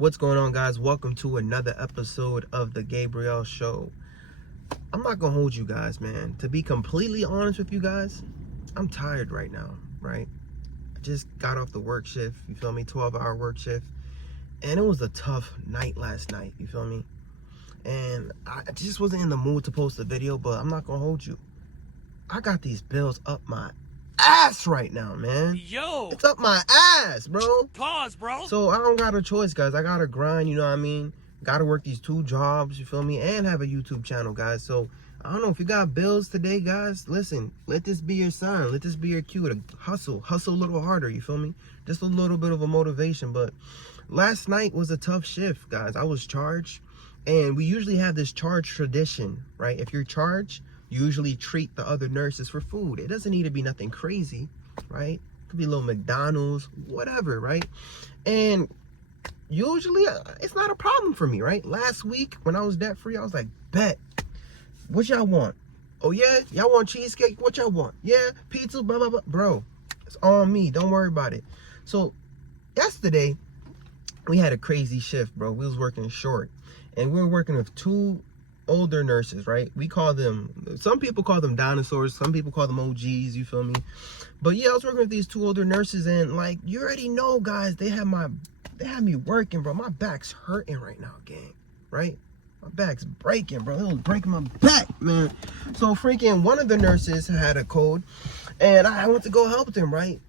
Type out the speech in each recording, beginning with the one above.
What's going on, guys? Welcome to another episode of the Gabriel Show. I'm not gonna hold you guys, man. To be completely honest with you guys, I'm tired right now, right? I just got off the work shift, you feel me? 12-hour work shift. And it was a tough night last night, you feel me? And I just wasn't in the mood to post a video, but I'm not gonna hold you. I got these bills up my ass right now, man. Yo, it's up my ass, bro. Pause, bro. So I don't got a choice, guys. I gotta grind, you know what I mean? Gotta work these 2 jobs, you feel me? And have a YouTube channel, guys. So I don't know if you got bills today, guys. Listen, let this be your sign. Let this be your cue to hustle a little harder, you feel me? Just a little bit of a motivation. But last night was a tough shift, guys. I was charged, and we usually have this charge tradition, right? If you're charged, you usually treat the other nurses for food. It doesn't need to be nothing crazy, right? It could be a little McDonald's, whatever, right? And usually it's not a problem for me, right? Last week when I was debt free, I was like, bet, what y'all want? Oh yeah, y'all want cheesecake? What y'all want? Yeah, pizza, blah, blah, blah. Bro, it's on me, don't worry about it. So yesterday, we had a crazy shift, bro. We was working short, and we were working with 2 older nurses, right? We call them, some people call them dinosaurs, some people call them OGs, you feel me? But yeah, I was working with these 2 older nurses, and like, you already know, guys, they had me working, bro. My back's hurting right now, gang, right? My back's breaking, bro. It was breaking my back, man. So freaking one of the nurses had a cold, and I went to go help them, right?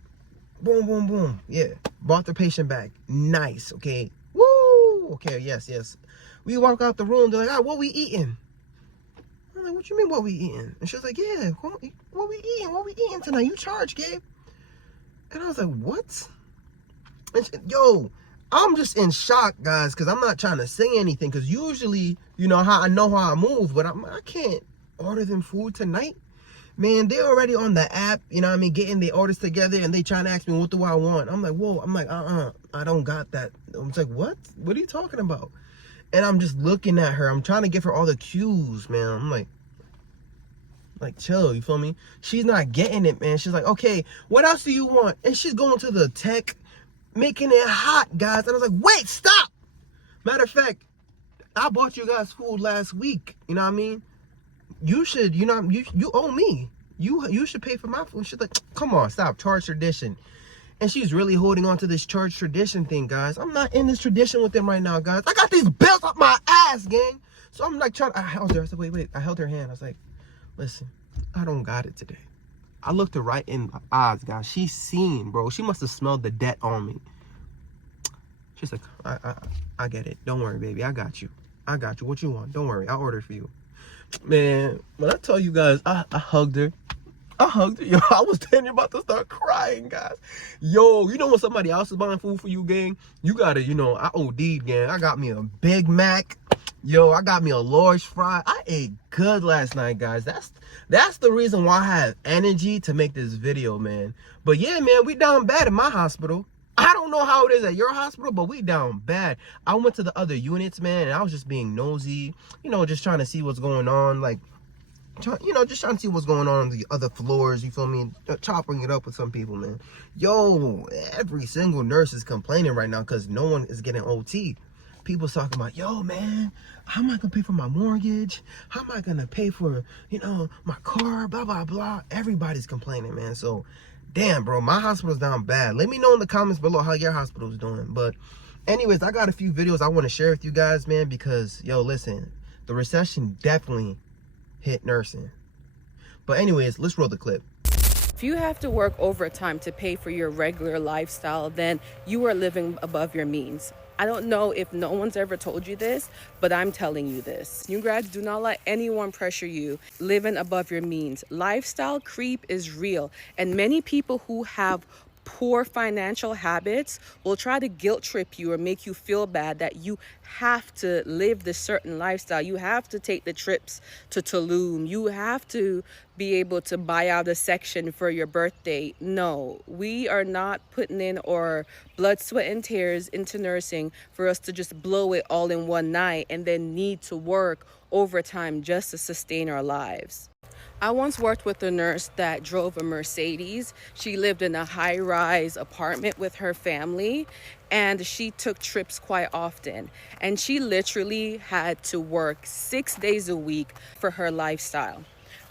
Boom, boom, boom. Yeah, brought the patient back. Nice, okay. Woo! Okay, yes. We walk out the room, they're like, what we eating? I'm like, what you mean what we eating? And she was like, yeah, what we eating? What we eating tonight? You charge, Gabe. And I was like, what? And yo, I'm just in shock, guys, because I'm not trying to say anything, because usually, you know how I move, but I can't order them food tonight. Man, they're already on the app, you know what I mean, getting their orders together, and they trying to ask me, what do I want? I'm like, whoa, I don't got that. I'm like, what? What are you talking about? And I'm just looking at her. I'm trying to give her all the cues, man. I'm like, chill, you feel me? She's not getting it, man. She's like, okay, what else do you want? And she's going to the tech, making it hot, guys. And I was like, wait, stop. Matter of fact, I bought you guys food last week. You know what I mean? You should, you know, you owe me. You should pay for my food. She's like, come on, stop. Charge tradition. And she's really holding on to this church tradition thing, guys. I'm not in this tradition with them right now, guys. I got these bills up my ass, gang. So I'm like I held her. I said, wait. I held her hand. I was like, listen, I don't got it today. I looked her right in the eyes, guys. She's seen, bro. She must have smelled the debt on me. She's like, I get it. Don't worry, baby. I got you. What you want? Don't worry. I'll order for you. Man, when I tell you guys, I hugged her. Yo, I was damn near about to start crying, guys. Yo, you know when somebody else is buying food for you, gang? You gotta, you know, I OD'd, gang. I got me a Big Mac. Yo, I got me a large fry. I ate good last night, guys. That's the reason why I have energy to make this video, man. But yeah, man, we down bad in my hospital. I don't know how it is at your hospital, but we down bad. I went to the other units, man, and I was just being nosy, you know, just trying to see what's going on, like, you know, just trying to see what's going on the other floors, you feel me? Chopping it up with some people, man. Yo, every single nurse is complaining right now because no one is getting OT. People's talking about, yo, man, how am I gonna pay for my mortgage? How am I gonna pay for, you know, my car, blah, blah, blah. Everybody's complaining, man. So, damn, bro, my hospital's down bad. Let me know in the comments below how your hospital's doing. But anyways, I got a few videos I want to share with you guys, man, because, yo, listen, the recession definitely hit nursing. But anyways, let's roll the clip. If you have to work overtime to pay for your regular lifestyle, then you are living above your means. I don't know if no one's ever told you this, but I'm telling you this. New grads, do not let anyone pressure you living above your means. Lifestyle creep is real, and many people who have poor financial habits will try to guilt trip you or make you feel bad that you have to live this certain lifestyle. You have to take the trips to Tulum. You have to be able to buy out a section for your birthday. No, we are not putting in our blood, sweat, and tears into nursing for us to just blow it all in one night and then need to work overtime just to sustain our lives. I once worked with a nurse that drove a Mercedes. She lived in a high rise apartment with her family, and she took trips quite often. And she literally had to work 6 days a week for her lifestyle.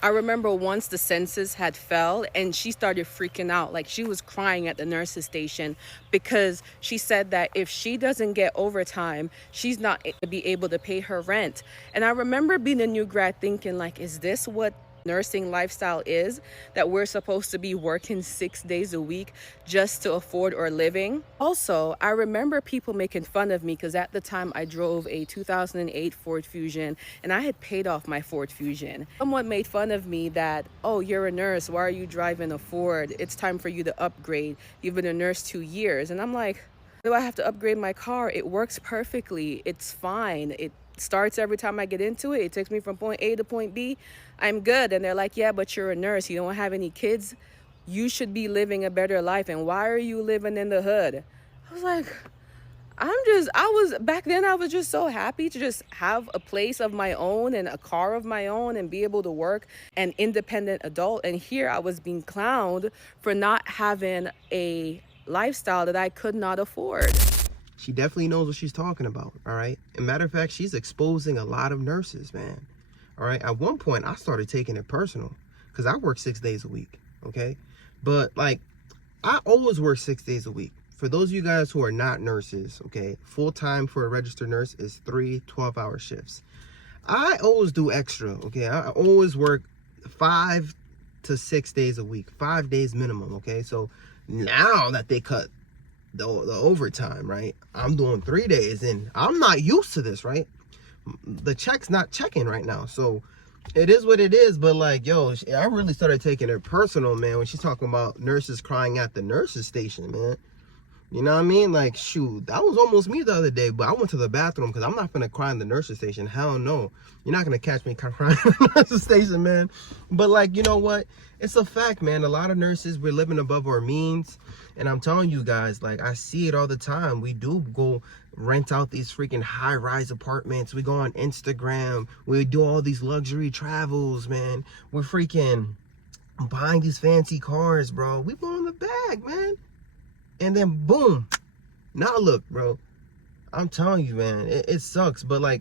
I remember once the census had fell and she started freaking out. Like, she was crying at the nurse's station because she said that if she doesn't get overtime, she's not to be able to pay her rent. And I remember being a new grad thinking, like, is this what nursing lifestyle is, that we're supposed to be working 6 days a week just to afford our living? Also, I remember people making fun of me because at the time I drove a 2008 Ford Fusion and I had paid off my Ford Fusion. Someone made fun of me that, oh, you're a nurse, why are you driving a Ford? It's time for you to upgrade. You've been a nurse 2 years. And I'm like, do I have to upgrade my car? It works perfectly. It's fine. It starts every time I get into it. It takes me from point A to point B. I'm good. And they're like, yeah, but you're a nurse. You don't have any kids. You should be living a better life. And why are you living in the hood? I was like, back then I was just so happy to just have a place of my own and a car of my own and be able to work an independent adult. And here I was being clowned for not having a lifestyle that I could not afford. She definitely knows what she's talking about, all right? And matter of fact, she's exposing a lot of nurses, man. All right, at one point, I started taking it personal because I work 6 days a week, okay? But, like, I always work 6 days a week. For those of you guys who are not nurses, okay, full-time for a registered nurse is 3 12-hour shifts. I always do extra, okay? I always work 5 to 6 days a week, 5 days minimum, okay? So now that they cut the overtime, right, I'm doing 3 days and I'm not used to this, right? The check's not checking right now, so it is what it is. But like, yo, I really started taking it personal, man, when she's talking about nurses crying at the nurses station, man. You know what I mean? Like, shoot, that was almost me the other day, but I went to the bathroom because I'm not gonna cry in the nurses station. Hell no. You're not gonna catch me crying in the nurses station, man. But like, you know what? It's a fact, man. A lot of nurses, we're living above our means. And I'm telling you guys, like, I see it all the time. We do go rent out these freaking high-rise apartments. We go on Instagram. We do all these luxury travels, man. We're freaking buying these fancy cars, bro. We blowing the bag, man. And then boom, now look, bro, I'm telling you, man, it sucks. But like,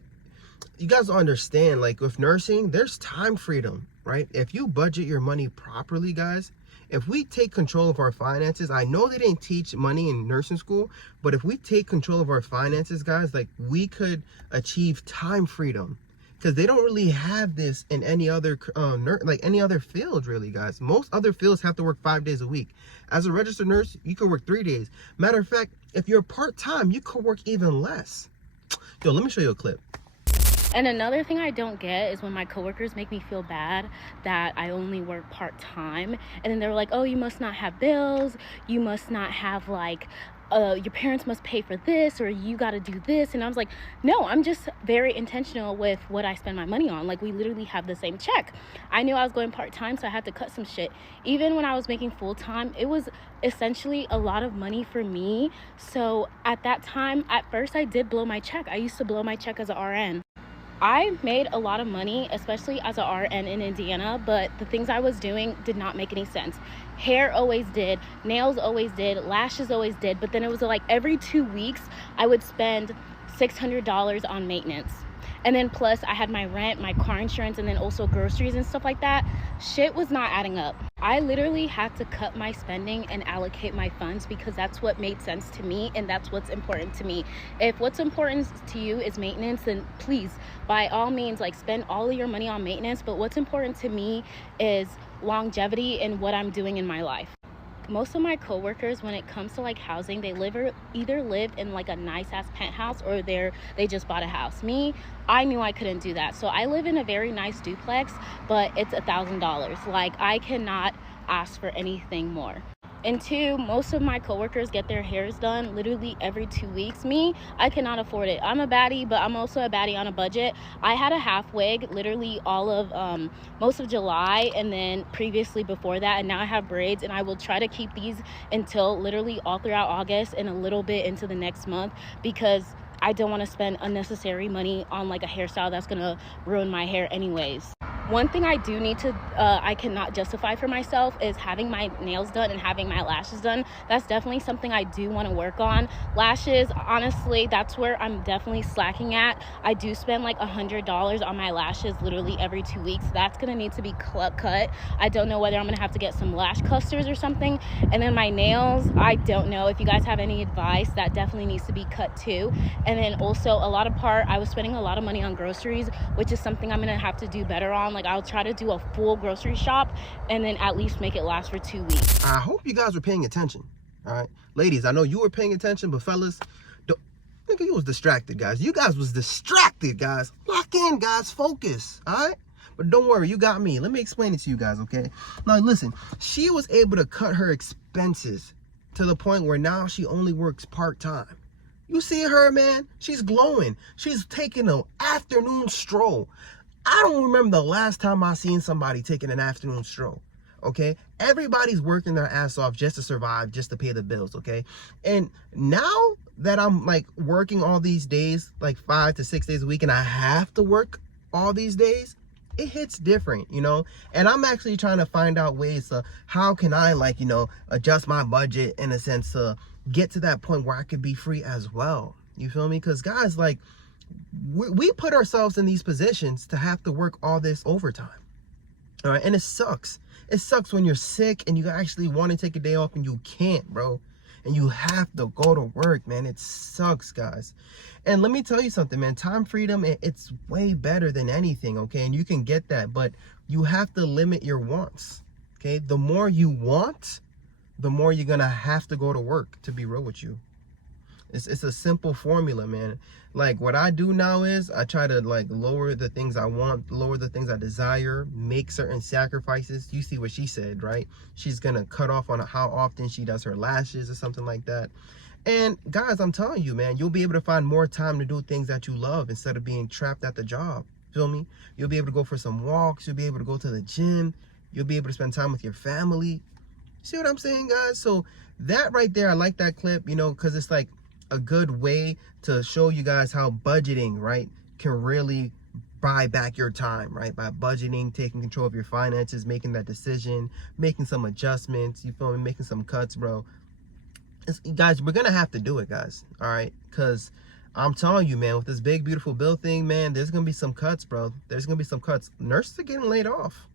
you guys don't understand, like with nursing, there's time freedom, right? If you budget your money properly, guys, if we take control of our finances, I know they didn't teach money in nursing school, but if we take control of our finances, guys, like we could achieve time freedom. Because they don't really have this in any other any other field, really, guys. Most other fields have to work 5 days a week. As a registered nurse, you could work 3 days. Matter of fact, if you're part-time, you could work even less. Yo, let me show you a clip. And another thing I don't get is when my coworkers make me feel bad that I only work part-time. And then they're like, oh, you must not have bills. You must not have like, your parents must pay for this, or you got to do this. And I was like, no, I'm just very intentional with what I spend my money on. Like, we literally have the same check. I knew I was going part-time, so I had to cut some shit. Even when I was making full-time, it was essentially a lot of money for me. So at that time, at first I did blow my check. I used to blow my check as an RN. I made a lot of money, especially as an RN in Indiana, but the things I was doing did not make any sense. Hair always did, nails always did, lashes always did, but then it was like every 2 weeks I would spend $600 on maintenance. And then plus I had my rent, my car insurance, and then also groceries and stuff like that. Shit was not adding up. I literally had to cut my spending and allocate my funds because that's what made sense to me and that's what's important to me. If what's important to you is maintenance, then please, by all means, like spend all of your money on maintenance. But what's important to me is longevity in what I'm doing in my life. Most of my coworkers, when it comes to like housing, they either live in like a nice ass penthouse or they just bought a house. Me, I knew I couldn't do that. So I live in a very nice duplex, but it's $1,000. Like, I cannot ask for anything more. And two, most of my coworkers get their hairs done literally every 2 weeks. Me, I cannot afford it. I'm a baddie, but I'm also a baddie on a budget. I had a half wig literally all of most of July, and then previously before that, and now I have braids, and I will try to keep these until literally all throughout August and a little bit into the next month, because I don't want to spend unnecessary money on like a hairstyle that's gonna ruin my hair anyways. One thing I do need to, I cannot justify for myself is having my nails done and having my lashes done. That's definitely something I do want to work on. Lashes, honestly, that's where I'm definitely slacking at. I do spend like $100 on my lashes literally every 2 weeks. That's going to need to be cut. I don't know whether I'm going to have to get some lash clusters or something. And then my nails, I don't know. If you guys have any advice, that definitely needs to be cut too. And then also I was spending a lot of money on groceries, which is something I'm going to have to do better on. Like, I'll try to do a full grocery shop and then at least make it last for 2 weeks. I hope you guys were paying attention. All right, ladies, I know you were paying attention, but fellas, nigga, you was distracted, guys. You guys was distracted, guys. Lock in, guys. Focus. All right. But don't worry, you got me. Let me explain it to you guys, okay? Now, listen, she was able to cut her expenses to the point where now she only works part-time. You see her, man? She's glowing. She's taking an afternoon stroll. I don't remember the last time I seen somebody taking an afternoon stroll, okay? Everybody's working their ass off just to survive, just to pay the bills, okay? And now that I'm like working all these days, like 5 to 6 days a week, and I have to work all these days, it hits different, you know? And I'm actually trying to find out ways to how can I, like, you know, adjust my budget in a sense to get to that point where I could be free as well. You feel me? Because guys, like, we put ourselves in these positions to have to work all this overtime. All right, and it sucks. It sucks when you're sick and you actually want to take a day off and you can't, bro. And you have to go to work, man. It sucks, guys. And let me tell you something, man. Time freedom, it's way better than anything, okay? And you can get that, but you have to limit your wants, okay? The more you want, the more you're gonna have to go to work, to be real with you. It's a simple formula, man. Like, what I do now is I try to like lower the things I want, lower the things I desire, make certain sacrifices. You see what she said, right? She's gonna cut off on how often she does her lashes or something like that. And guys, I'm telling you, man, you'll be able to find more time to do things that you love instead of being trapped at the job. Feel me? You'll be able to go for some walks. You'll be able to go to the gym. You'll be able to spend time with your family. See what I'm saying, guys? So that right there, I like that clip, you know, because it's like a good way to show you guys how budgeting, right, can really buy back your time, right? By budgeting, taking control of your finances, making that decision, making some adjustments, you feel me, making some cuts, bro. Guys, we're gonna have to do it, guys, all right? Because I'm telling you, man, with this big beautiful bill thing, man, there's gonna be some cuts, bro. There's gonna be some cuts. Nurses are getting laid off,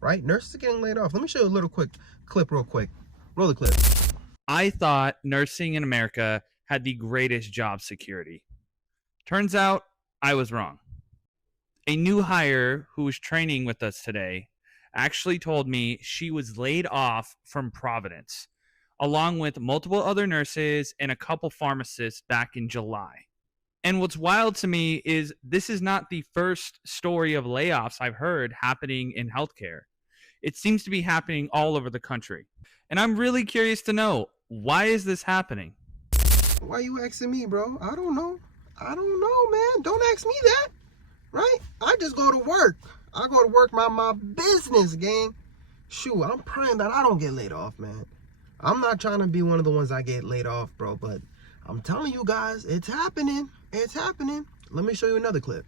right? Nurses are getting laid off. Let me show you a little quick clip real quick. Roll the clip. I thought nursing in America had the greatest job security. Turns out I was wrong. A new hire who was training with us today actually told me she was laid off from Providence, along with multiple other nurses and a couple pharmacists back in July. And what's wild to me is this is not the first story of layoffs I've heard happening in healthcare. It seems to be happening all over the country. And I'm really curious to know, why is this happening? Why you asking me, bro? I don't know, man. Don't ask me that, right? I just go to work. I go to work, my business, gang. Shoot, I'm praying that I don't get laid off, man. I'm not trying to be one of the ones that get laid off, bro, but I'm telling you guys, it's happening. It's happening. Let me show you another clip.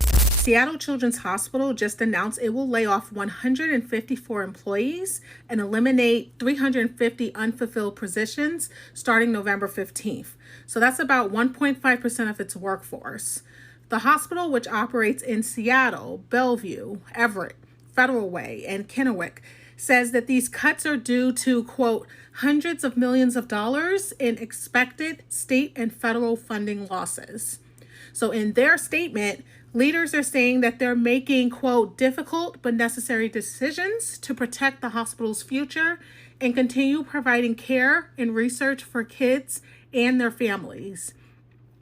Seattle Children's Hospital just announced it will lay off 154 employees and eliminate 350 unfulfilled positions starting November 15th. So that's about 1.5% of its workforce. The hospital, which operates in Seattle, Bellevue, Everett, Federal Way, and Kennewick, says that these cuts are due to, quote, hundreds of millions of dollars in expected state and federal funding losses. So in their statement, leaders are saying that they're making, quote, difficult but necessary decisions to protect the hospital's future and continue providing care and research for kids and their families.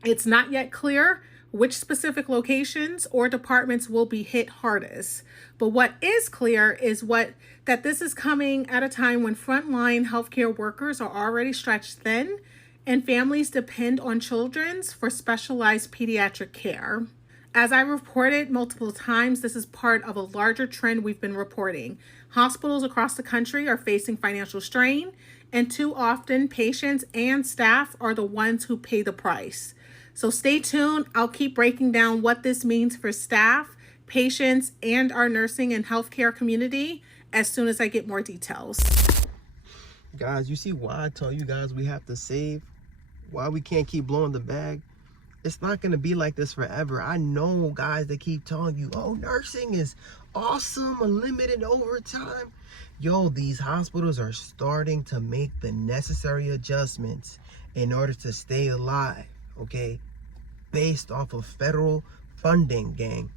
It's not yet clear which specific locations or departments will be hit hardest. But what is clear is that this is coming at a time when frontline healthcare workers are already stretched thin and families depend on children's for specialized pediatric care. As I reported multiple times, this is part of a larger trend we've been reporting. Hospitals across the country are facing financial strain, and too often patients and staff are the ones who pay the price. So stay tuned. I'll keep breaking down what this means for staff, patients, and our nursing and healthcare community as soon as I get more details. Guys, you see why I tell you guys we have to save? Why we can't keep blowing the bag? It's not going to be like this forever. I know guys that keep telling you, oh, nursing is awesome, unlimited overtime. Yo, these hospitals are starting to make the necessary adjustments in order to stay alive, okay? Based off of federal funding, gang.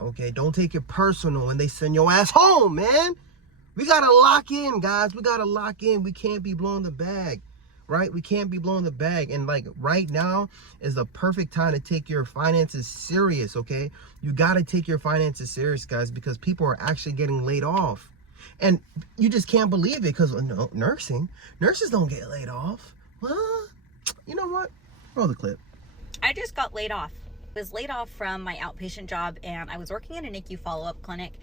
Okay, don't take it personal when they send your ass home, man. We got to lock in, guys. We got to lock in. We can't be blowing the bag. Right? We can't be blowing the bag. And like right now is the perfect time to take your finances serious, okay? You got to take your finances serious, guys, because people are actually getting laid off. And you just can't believe it because no, nurses don't get laid off. Well, you know what? Roll the clip. I just got laid off. I was laid off from my outpatient job and I was working in a NICU follow-up clinic.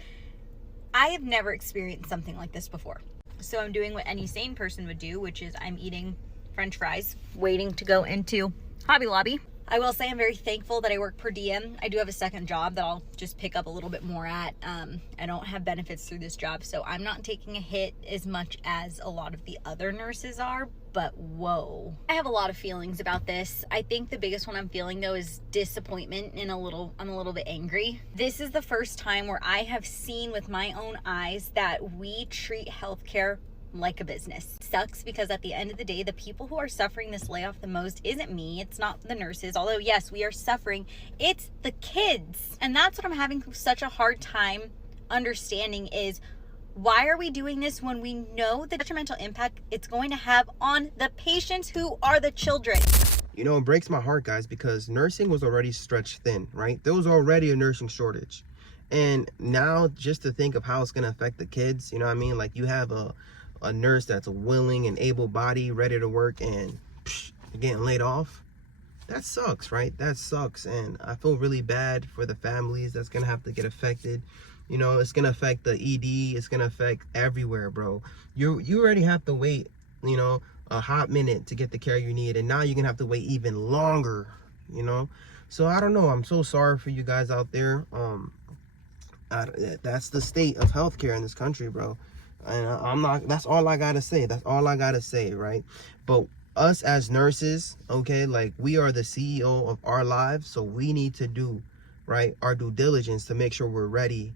I have never experienced something like this before. So I'm doing what any sane person would do, which is I'm eating French fries, waiting to go into Hobby Lobby. I will say I'm very thankful that I work per diem. I do have a second job that I'll just pick up a little bit more at. I don't have benefits through this job, so I'm not taking a hit as much as a lot of the other nurses are, but whoa. I have a lot of feelings about this. I think the biggest one I'm feeling though is disappointment and I'm a little bit angry. This is the first time where I have seen with my own eyes that we treat healthcare like a business. It sucks because at the end of the day, the people who are suffering this layoff the most isn't me, it's not the nurses, although yes, we are suffering, it's the kids. And that's what I'm having such a hard time understanding is why are we doing this when we know the detrimental impact it's going to have on the patients who are the children? You know, it breaks my heart, guys, because nursing was already stretched thin, right? There was already a nursing shortage. And now just to think of how it's going to affect the kids, you know what I mean? Like you have a nurse that's willing and able-bodied, ready to work, and getting laid off. That sucks, right? That sucks. And I feel really bad for the families that's gonna have to get affected. You know, it's gonna affect the ED, it's gonna affect everywhere, bro. You already have to wait, you know, a hot minute to get the care you need, and now you're gonna have to wait even longer, you know. So I don't know, I'm so sorry for you guys out there. That's the state of healthcare in this country, bro. And I'm not, that's all I gotta say. That's all I gotta say, right? But us as nurses, okay, like we are the CEO of our lives, so we need to do, right, our due diligence to make sure we're ready.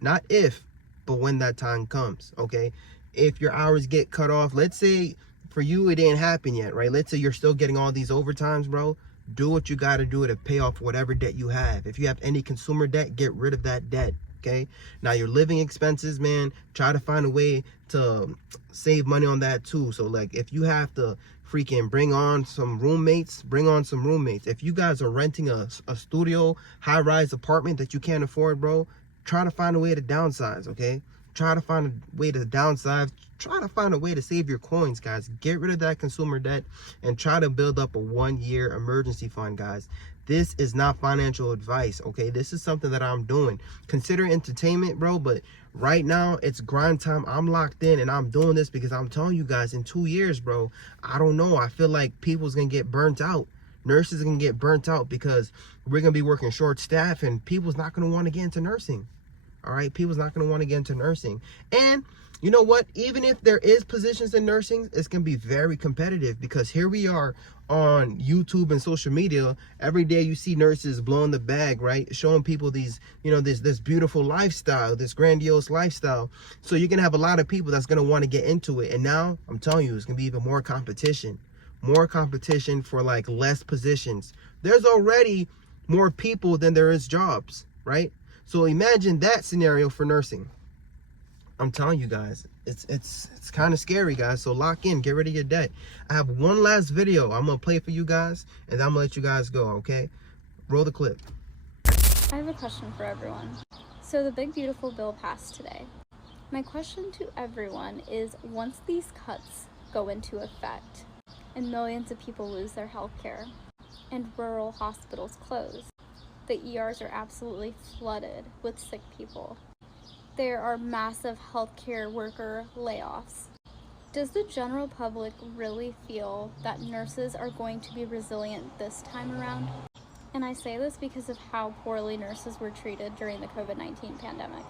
Not if, but when that time comes, okay? If your hours get cut off, let's say for you it didn't happen yet, right? Let's say you're still getting all these overtimes, bro. Do what you gotta do to pay off whatever debt you have. If you have any consumer debt, get rid of that debt. Okay, now your living expenses, man, try to find a way to save money on that too. So like if you have to freaking bring on some roommates, bring on some roommates. If you guys are renting a studio high-rise apartment that you can't afford, bro, try to find a way to downsize. Okay, try to find a way to downsize. Try to find a way to save your coins, guys. Get rid of that consumer debt and try to build up a 1-year emergency fund, guys. This is not financial advice, okay? This is something that I'm doing. Consider entertainment, bro, but right now it's grind time. I'm locked in and I'm doing this because I'm telling you guys in 2 years, bro, I don't know. I feel like people's gonna get burnt out. Nurses are gonna get burnt out because we're gonna be working short staff and people's not gonna want to get into nursing. All right, people's not gonna want to get into nursing. And you know what? Even if there is positions in nursing, it's gonna be very competitive because here we are on YouTube and social media. Every day you see nurses blowing the bag, right? Showing people these, you know, this beautiful lifestyle, this grandiose lifestyle. So you're gonna have a lot of people that's gonna want to get into it. And now I'm telling you, it's gonna be even more competition for like less positions. There's already more people than there is jobs, right? So imagine that scenario for nursing. I'm telling you guys, it's kind of scary, guys. So lock in, get rid of your debt. I have one last video I'm gonna play for you guys, and I'm gonna let you guys go, okay? Roll the clip. I have a question for everyone. So the big beautiful bill passed today. My question to everyone is, once these cuts go into effect and millions of people lose their health care and rural hospitals close, the ERs are absolutely flooded with sick people. There are massive healthcare worker layoffs. Does the general public really feel that nurses are going to be resilient this time around? And I say this because of how poorly nurses were treated during the COVID-19 pandemic.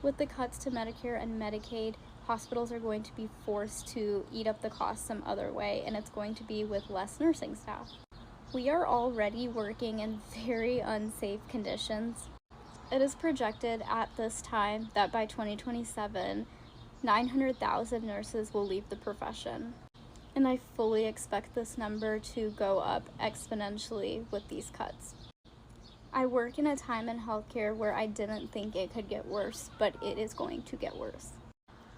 With the cuts to Medicare and Medicaid, hospitals are going to be forced to eat up the cost some other way, and it's going to be with less nursing staff. We are already working in very unsafe conditions. It is projected at this time that by 2027, 900,000 nurses will leave the profession. And I fully expect this number to go up exponentially with these cuts. I work in a time in healthcare where I didn't think it could get worse, but it is going to get worse.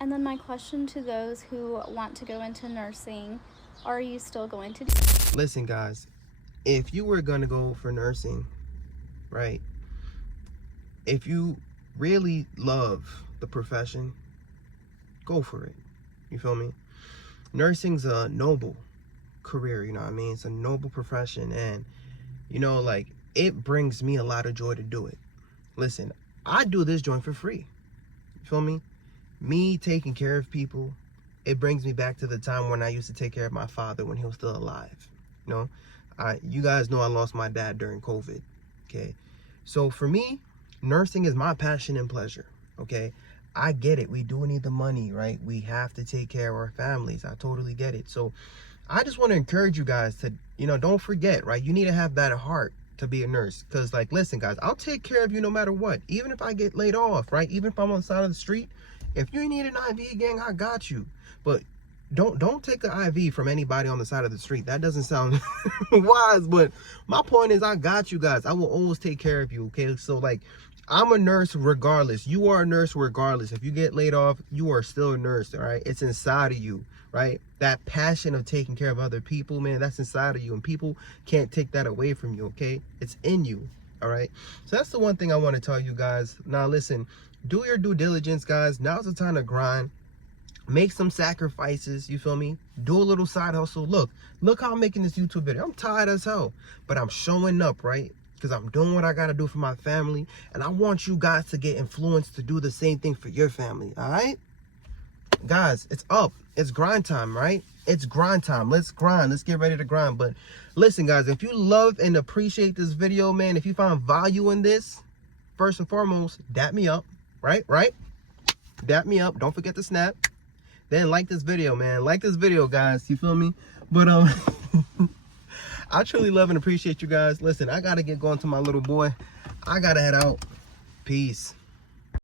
And then my question to those who want to go into nursing, are you still going to do? Listen, guys, if you were going to go for nursing, right, if you really love the profession, go for it. You feel me? Nursing's a noble career, you know what I mean? It's a noble profession, and, you know, like, it brings me a lot of joy to do it. Listen, I do this joint for free. You feel me? Me taking care of people, it brings me back to the time when I used to take care of my father when he was still alive. You know, you guys know I lost my dad during COVID. Okay, so for me, nursing is my passion and pleasure. Okay, I get it. We do need the money, right? We have to take care of our families. I totally get it. So I just want to encourage you guys to, you know, don't forget, right? You need to have that heart to be a nurse. Because, like, listen, guys, I'll take care of you no matter what. Even if I get laid off, right? Even if I'm on the side of the street, if you need an IV, gang, I got you. But don't take an IV from anybody on the side of the street. That doesn't sound wise, but my point is, I got you guys. I will always take care of you, okay? So, like, I'm a nurse regardless. You are a nurse regardless. If you get laid off, you are still a nurse, all right? It's inside of you, right? That passion of taking care of other people, man, that's inside of you, and people can't take that away from you, okay? It's in you, all right? So that's the one thing I want to tell you guys. Now, listen, do your due diligence, guys. Now's the time to grind. Make some sacrifices, you feel me? Do a little side hustle. Look how I'm making this YouTube video. I'm tired as hell, but I'm showing up, right? Because I'm doing what I got to do for my family, and I want you guys to get influenced to do the same thing for your family, all right? Guys, it's up. It's grind time, right? It's grind time. Let's grind. Let's get ready to grind. But listen, guys, if you love and appreciate this video, man, if you found value in this, first and foremost, dap me up, right? Dap me up. Don't forget to snap. Then like this video, man. Like this video, guys. You feel me? But I truly love and appreciate you guys. Listen, I gotta get going to my little boy. I gotta head out. Peace.